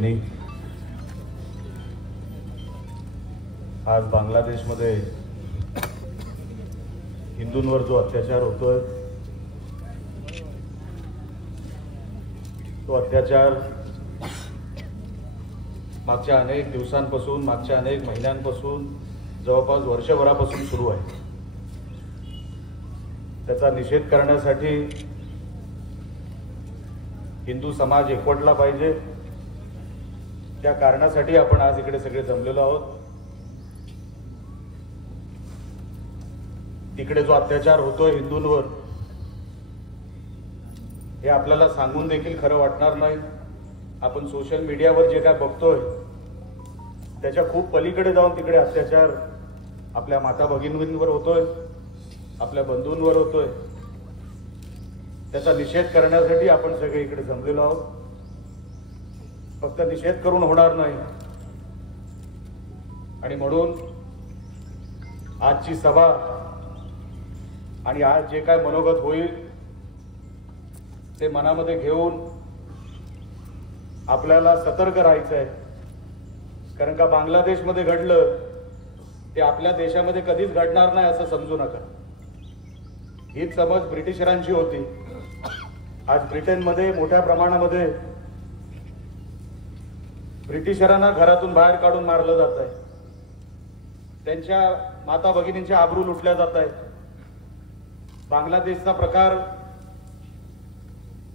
भगिनी, आज बांगलादेशमध्ये हिंदूंवर जो अत्याचार होतोय तो अत्याचार मागच्या अनेक दिवसांपासून, मागच्या अनेक महिन्यांपासून, जवळपास वर्षभरापासून सुरू आहे। त्याचा निषेध करण्यासाठी हिंदू समाज एकवटला पाहिजे, त्या कारणासाठी आपण आज इकडे सगळे जमलेलो आहोत। तिकडे जो अत्याचार होतोय हिंदूंवर, हे आपल्याला सांगून देखील खरं वाटणार नाही। आपण सोशल मीडियावर जे काय बघतोय त्याच्या खूप पलीकडे जाऊन तिकडे अत्याचार आपल्या माता भगिनींवर होतोय, आपल्या बंधूंवर होतोय। त्याचा निषेध करण्यासाठी आपण सगळे इकडे जमलेलो आहोत। फक्त निषेध करून होणार नाही, आणि म्हणून आजची सभा आणि आज जे काय मनोगत होईल ते मनामध्ये घेऊन आपल्याला सतर्क राहायचं आहे। कारण का बांगलादेशमध्ये घडलं ते आपल्या देशामध्ये कधीच घडणार नाही असं समजू नका। हीच समज ब्रिटिशरांची होती। आज ब्रिटनमध्ये मोठ्या प्रमाणामध्ये ब्रिटिशरांना घरातून बाहेर काढून मारलं जात आहे, त्यांच्या माता भगिनींच्या आबरू लुटल्या जात आहेत। बांगलादेशचा प्रकार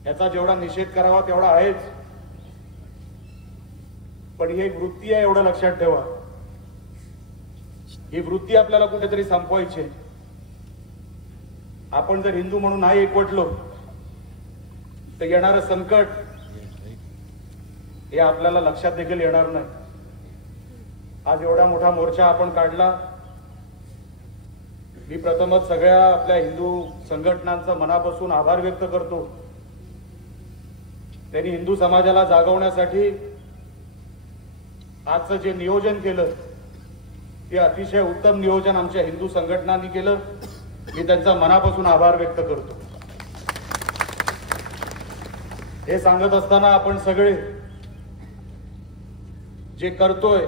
याचा जेवढा निषेध करावा तेवढा आहेच, पण ही एक वृत्ती आहे एवढं लक्षात ठेवा। ही वृत्ती आपल्याला कुठेतरी संपवायची। आपण जर हिंदू म्हणून नाही एकवटलो तर येणारं संकट हे आपल्याला लक्षात देखील येणार नाही। आज एवढा मोठा मोर्चा आपण काढला, मी प्रथमच सगळ्या आपल्या हिंदू संघटनांचा मनापासून आभार व्यक्त करतो। त्यांनी हिंदू समाजाला जागवण्यासाठी आजचं जे नियोजन केलं ते अतिशय उत्तम नियोजन आमच्या हिंदू संघटनांनी केलं। मी त्यांचा मनापासून आभार व्यक्त करतो। हे सांगत असताना आपण सगळे जे करतोय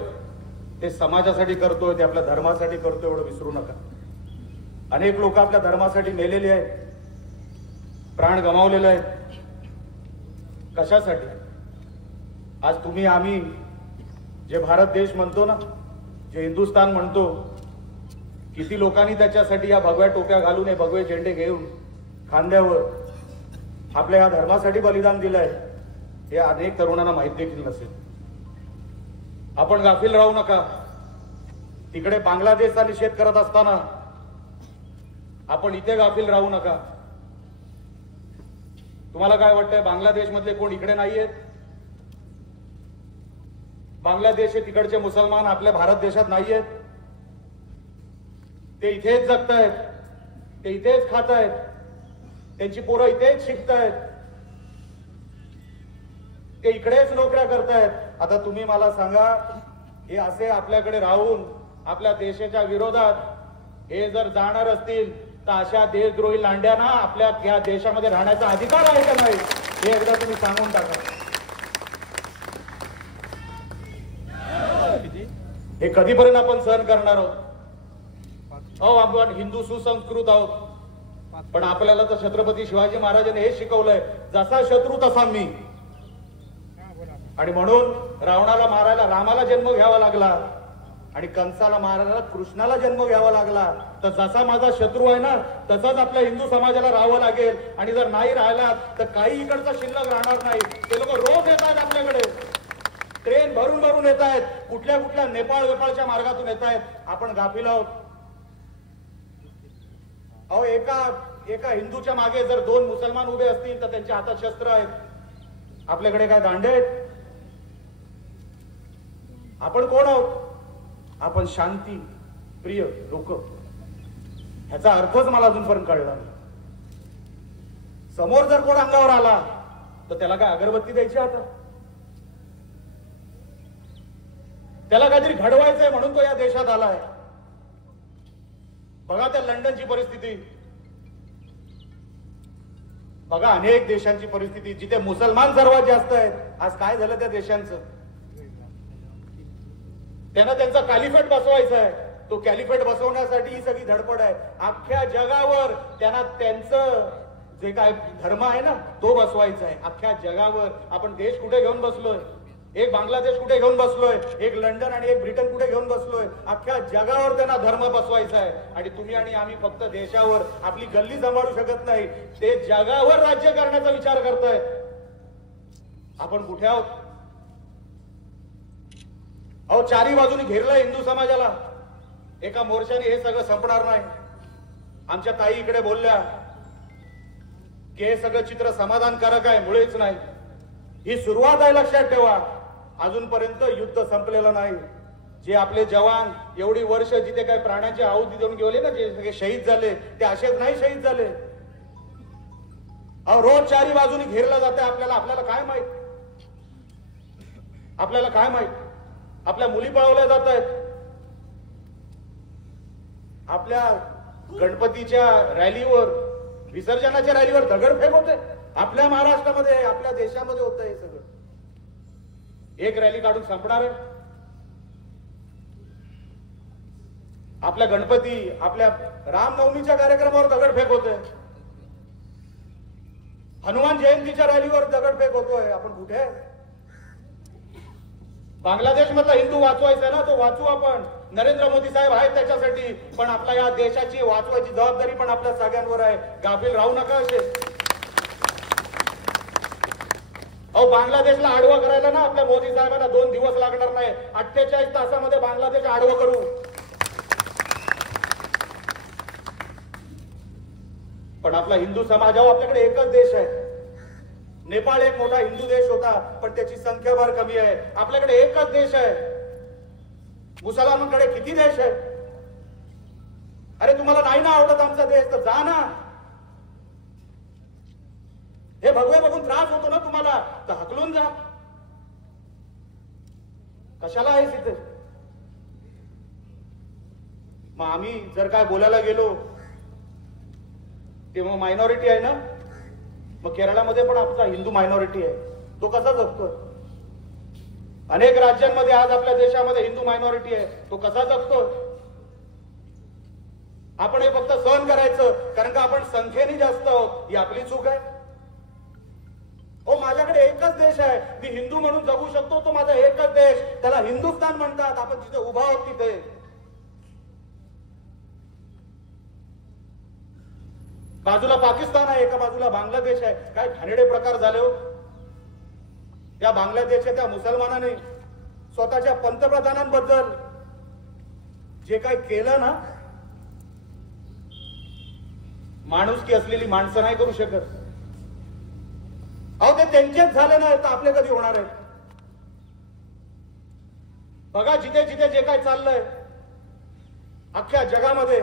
ते समाजासाठी करतोय, ते आपल्या धर्मासाठी करतोय एवढं विसरू नका। अनेक लोक आपल्या धर्मासाठी मेलेले आहेत, प्राण गमावलेले आहेत। कशासाठी? आज तुम्ही आम्ही जे भारत देश म्हणतो ना, जे हिंदुस्थान म्हणतो, किती लोकांनी त्याच्यासाठी या भगव्या टोप्या घालून, हे भगवे झेंडे घेऊन खांद्यावर आपल्या या धर्मासाठी बलिदान दिलंय, हे अनेक तरुणांना माहित देखील नसेल। आपण गाफील राहू नका। तिकडे बांगलादेशचा निषेध करत असताना आपण इथे गाफील राहू नका। तुम्हाला काय वाटतंय, बांगलादेश मधले कोण इकडे नाहीयेत? बांगलादेश हे तिकडचे मुसलमान आपल्या भारत देशात नाहीयेत? ते इथेच जगतायत, ते इथेच खातायत, त्यांची पोरं इथेच शिकतायत, ते इकडेच नोकऱ्या करतायत। आता तुम्ही मला सांगा, हे असे आपल्याकडे राहून आपल्या देशाच्या विरोधात हे जर जाणार असतील तर अशा देशद्रोही लांड्यांना आपल्या या देशामध्ये राहण्याचा अधिकार आहे का नाही, हे एकदा तुम्ही सांगून टाका। हे कधीपर्यंत आपण सहन करणार आहोत? आपण हिंदू सुसंस्कृत आहोत, पण आपल्याला तर छत्रपती शिवाजी महाराजांनी हे शिकवलंय, जसा शत्रू तसा मी। आणि म्हणून रावणाला मारायला रामाला जन्म घ्यावा लागला, आणि कंसाला मारायला कृष्णाला जन्म घ्यावा लागला। तर जसा माझा शत्रू आहे ना, तसाच आपल्या हिंदू समाजाला राहावं लागेल। आणि जर नाही राहिला तर काही इकडचा शिल्लक राहणार नाही। ते लोक रोज येत आहेत आपल्याकडे, ट्रेन भरून भरून येत आहेत, कुठल्या कुठल्या नेपाळच्या मार्गातून येत आहेत। आपण गाफील आहोत। अहो, एका हिंदूच्या मागे जर दोन मुसलमान उभे असतील तर त्यांच्या हातात शस्त्र आहेत। आपल्याकडे काय दांडे आहेत? आपण कोण आहोत? आपण शांती प्रिय लोक। ह्याचा अर्थच मला अजूनपर्यंत कळला नाही। समोर जर कोण अंगावर आला तर त्याला काय अगरबत्ती द्यायची? आता त्याला काहीतरी घडवायचंय म्हणून तो या देशात आलाय। बघा त्या लंडनची परिस्थिती, बघा अनेक देशांची परिस्थिती, जिथे मुसलमान सर्वात जास्त आहेत। आज काय झालं त्या देशांचं? त्यांना त्यांचा कॅलिफेट बसवायचा आहे. तो कॅलिफेट बसवण्यासाठी ही सगळी धडपड आहे. अख्ख्या जगावर त्यांना त्यांचं जे काय धर्म आहे ना तो बसवायचा आहे. अख्ख्या जगावर आपण देश कुठे घेऊन बसलोय? एक बांगलादेश कुठे घेऊन बसलोय, एक लंडन आणि एक ब्रिटन कुठे घेऊन बसलोय? अख्ख्या जगावर त्यांना धर्म बसवायचा आहे. आणि तुम्ही आणि आम्ही फक्त देशावर आपली गल्ली सांभाळू शकत नाही, ते जगावर राज्य करण्याचा विचार करताय. आपण कुठे आहोत? अहो, चारी बाजूनी घेरलंय हिंदू समाजाला. एका मोर्चाने हे सगळं संपणार नाही. आमच्या ताई इकडे बोलल्या की हे सगळं चित्र समाधानकारक आहे, मुळेच नाही. ही सुरुवात आहे, लक्षात ठेवा. अजूनपर्यंत युद्ध संपलेलं नाही. जे आपले जवान एवढी वर्ष जिथे काही प्राण्याची आहुती देऊन गेले ना, जे सगळे शहीद झाले, ते असेच नाही शहीद झाले. अहो, रोज चारी बाजूनी घेरलं जाते. आपल्याला काय माहित? आपल्याला काय माहित? आपल्या मुली पळवल्या जात आहेत. आपल्या गणपतीच्या रॅलीवर, विसर्जनाच्या रॅलीवर दगडफेक होते. आपल्या महाराष्ट्रामध्ये, आपल्या देशामध्ये होत हे सगळं. एक रॅली काढून संपणार आहे? आपल्या गणपती, आपल्या रामनवमीच्या कार्यक्रमावर दगडफेक होते. हनुमान जयंतीच्या रॅलीवर दगडफेक होतोय. आपण कुठे? बांगलादेश मधला हिंदू वाचवायचा ना, तो वाचू आपण. नरेंद्र मोदी साहेब आहेत त्याच्यासाठी. पण आपल्या या देशाची वाचवायची जबाबदारी पण आपल्या सगळ्यांवर आहे. गाफील राहू नका असे. अहो, बांगलादेशला आडवा करायला ना आपल्या मोदी साहेबांना 2 दिवस लागणार नाही. 48 तासामध्ये बांगलादेश आडवं करू. पण आपला हिंदू समाजावर आपल्याकडे एकच देश आहे. नेपाळ एक मोठा हिंदू देश होता, पण त्याची संख्या फार कमी आहे. आपल्याकडे एकच देश आहे. मुसलमानांकडे किती देश आहे? अरे, तुम्हाला नाही ना आवडत आमचा देश, तर जा ना. हे भगवे बघून त्रास होतो ना तुम्हाला, तर हकलून जा. कशाला आहे तिथे? मग आम्ही जर काय बोलायला गेलो तेव्हा मायनॉरिटी आहे ना. मग केरळामध्ये पण आमचा हिंदू मायनॉरिटी आहे, तो कसा जगतोय? अनेक राज्यांमध्ये आज आपल्या देशामध्ये हिंदू मायनॉरिटी आहे, तो कसा जगतोय? आपण हे फक्त सहन करायचं कारण का आपण संख्येने जास्त आहोत, ही आपली चूक आहे. हो, माझ्याकडे एकच देश आहे, मी हिंदू म्हणून जगू शकतो. तो माझा एकच देश, त्याला हिंदुस्थान म्हणतात. आपण जिथे उभा आहोत तिथे. बाजूला पाकिस्तान आहे, एका बाजूला बांगलादेश आहे. काय घाणेरडे प्रकार झाले हो. या बांगलादेशच्या त्या मुसलमानाने स्वतःच्या पंतप्रधानांबद्दल जे काही केलं ना, माणुसकी असलेली माणसं नाही करू शकत. अहो, ते त्यांचेच झाले नाही तर आपले कधी होणार आहे? बघा, जिथे जिथे जे काय चाललंय अख्ख्या जगामध्ये,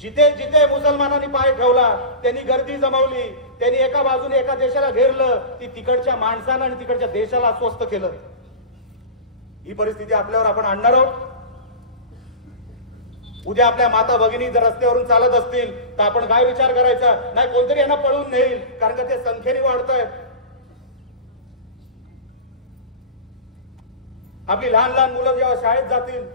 जिथे जिथे मुसलमानांनी पाय ठेवला त्यांनी गर्दी जमवली, त्यांनी एका बाजूने एका देशाला घेरलं, ती तिकडच्या माणसांना आणि तिकडच्या देशाला अस्वस्थ केलं. ही परिस्थिती आपल्यावर आपण आणणार आहोत. उद्या आपल्या माता भगिनी जर रस्त्यावरून चालत असतील तर आपण काय विचार करायचा? नाही, कोणतरी यांना पळवून नेईल, कारण का ते संख्येने वाढत आहेत. आपली लहान लहान मुलं जेव्हा शाळेत जातील,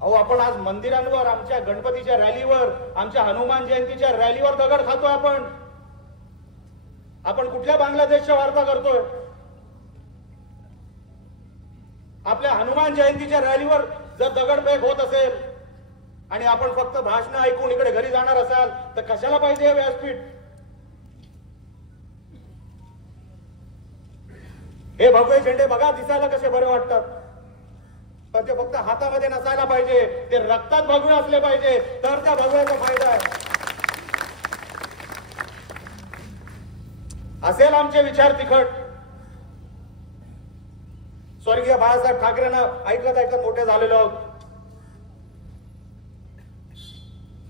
अहो, आपण आज मंदिरांवर, आमच्या गणपतीच्या रॅलीवर, आमच्या हनुमान जयंतीच्या रॅलीवर दगड खातोय. आपण कुठल्या बांगलादेशच्या वार्ता करतोय? आपल्या हनुमान जयंतीच्या रॅलीवर जर दगडफेक होत असेल आणि आपण फक्त भाषण ऐकून इकडे घरी जाणार असाल तर कशाला पाहिजे हे व्यासपीठ? हे भगवे झेंडे बघा, दिसायला कसे बरे वाटतात, पण ते फक्त हातामध्ये नसायला पाहिजे. ते रक्तात भगवे असले पाहिजे, तर त्या भगव्याचा फायदा आहे. असेल आमचे विचार तिखट. स्वर्गीय बाळासाहेब ठाकरेंना ऐकत ऐकत मोठे झालेलो आहोत.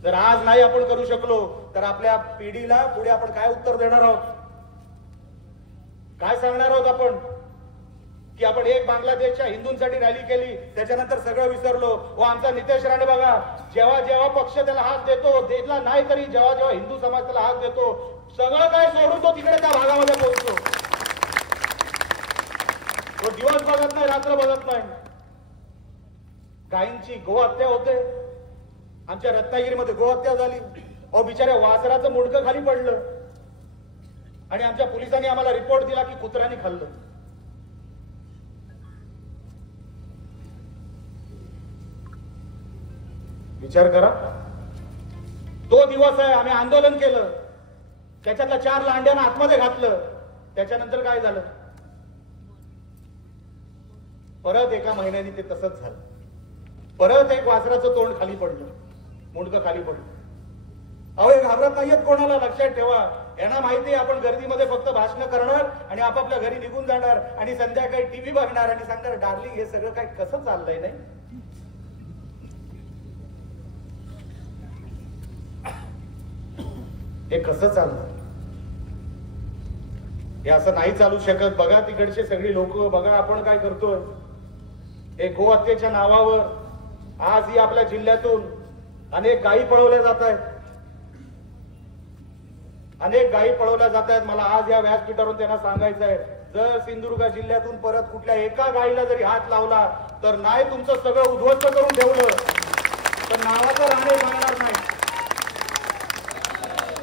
जर आज नाही आपण करू शकलो तर आपल्या पिढीला पुढे आपण काय उत्तर देणार आहोत? काय सांगणार आहोत आपण? की आपण एक बांगलादेशच्या हिंदूंसाठी रॅली केली, त्याच्यानंतर सगळं विसरलो. व आमचा नितेश राणे बघा, जेव्हा जेव्हा पक्ष त्याला हात देतो, देतला नाही तरी जेव्हा जेव्हा हिंदू समाज त्याला हात देतो, सगळं काय सोडून तो तिकडे त्या भागामध्ये पोहोचतो. तो दिवस बघत नाही, रात्र बघत नाही. गायींची गोहत्या होते. आमच्या रत्नागिरीमध्ये गोहत्या झाली. अहो बिचाऱ्या वासराचं मुंडकं खाली पडलं आणि आमच्या पोलिसांनी आम्हाला रिपोर्ट दिला की कुत्र्याने खाल्लं. विचार करा. तो दिवस आहे, आम्ही आंदोलन केलं, त्याच्यातल्या 4 लांड्यांना आतमध्ये घातलं. त्याच्यानंतर काय झालं? परत एका महिन्याने ते तसंच झालं. परत एक वासराचं तोंड खाली पडलं, मुंडकं खाली पडलं. अहो हे घाबरत नाहीयेत कोणाला, लक्षात ठेवा. यांना माहिती आहे आपण गर्दीमध्ये फक्त भाषण करणार आणि आपापल्या घरी निघून जाणार आणि संध्याकाळी टीव्ही बघणार आणि सांगणार डार्लिंग हे सगळं काय कसं चाललंय. नाही हे कसं चाललं, हे असं नाही चालू शकत. बघा तिकडचे सगळी लोक, बघा आपण काय करतोय. हे गोहत्येच्या नावावर आजही आपल्या जिल्ह्यातून अनेक गायी पळवल्या जात आहेत, अनेक गायी पळवल्या जात आहेत. मला आज या व्यासपीठावरून त्यांना सांगायचं आहे, जर सिंधुदुर्ग जिल्ह्यातून परत कुठल्या एका गायीला जरी हात लावला तर नाही तुमचं सगळं उद्ध्वस्त करून ठेवलं तर नावाचं राहणे राहणार नाही.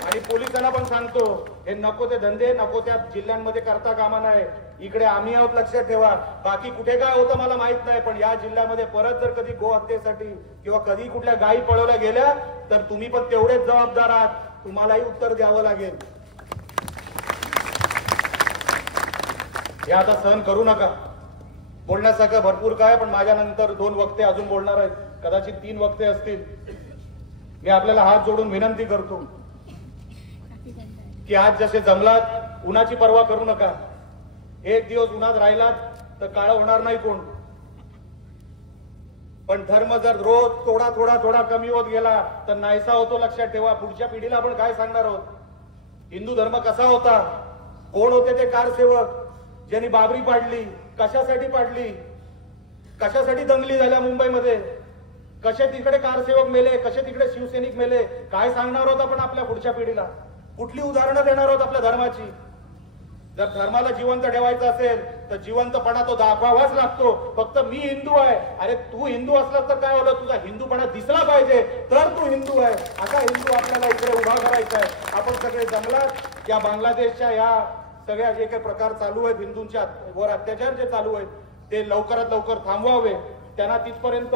आणि पोलिसांना पण सांगतो, हे नको ते धंदे नको त्या जिल्ह्यांमध्ये करता कामा नये. इकडे आम्ही आहोत, लक्षात ठेवा. बाकी कुठे काय होतं मला माहित नाही, पण या जिल्ह्यामध्ये परत जर कधी गो हत्येसाठी किंवा कधी कुठल्या गायी पळवल्या गेल्या तर तुम्ही पण तेवढेच जबाबदार आहात, तुम्हालाही उत्तर द्यावं लागेल. हे आता सहन करू नका. बोलण्यासारखं भरपूर काय, पण माझ्या नंतर 2 वक्ते अजून बोलणार आहेत, कदाचित 3 वक्ते असतील. मी आपल्याला हात जोडून विनंती करतो की आज जसे जंगलात उन्हाची पर्वा करू नका. एक दिवस उन्हात राहिलात तर काळा होणार नाही कोण, पण धर्म जर रोज थोडा थोडा थोडा कमी होत गेला तर नाहीसा होतो, लक्षात ठेवा. पुढच्या पिढीला आपण काय सांगणार आहोत? हिंदू धर्म कसा होता, कोण होते ते कारसेवक ज्यांनी बाबरी पाडली, कशासाठी पाडली, कशासाठी दंगली झाल्या मुंबईमध्ये, कसे तिकडे कारसेवक मेले, कसे तिकडे शिवसैनिक मेले, काय सांगणार आहोत आपण आपल्या पुढच्या पिढीला? कुठली उदाहरणं देणार आहोत आपल्या धर्माची? जर धर्माला जिवंत ठेवायचं असेल तर जिवंतपणा तो दाखवावाच लागतो. फक्त मी हिंदू आहे, अरे तू हिंदू असला तर काय होलं, तुझा हिंदूपणा दिसला पाहिजे तर तू हिंदू आहे. असा हिंदू आपल्याला इकडे उभा करायचा आहे. आपण सगळे जंगलात या बांगलादेशच्या या सगळ्या जे काही प्रकार चालू आहेत, हिंदूंच्या वर अत्याचार जे चालू आहेत ते लवकरात लवकर थांबवावे. त्यांना तिथपर्यंत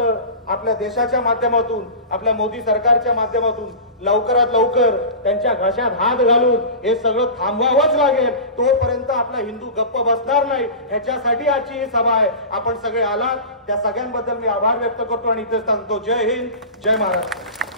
आपल्या देशाच्या माध्यमातून, आपल्या मोदी सरकारच्या माध्यमातून लवकरात लवकर त्यांच्या घशात हात घालून हे सगळं थांबवावंच लागेल. तोपर्यंत आपला हिंदू गप्प बसणार नाही. ह्याच्यासाठी आजची ही सभा आहे. आपण सगळे आलात त्या सगळ्यांबद्दल मी आभार व्यक्त करतो आणि इथेच सांगतो. जय हिंद, जय महाराष्ट्र.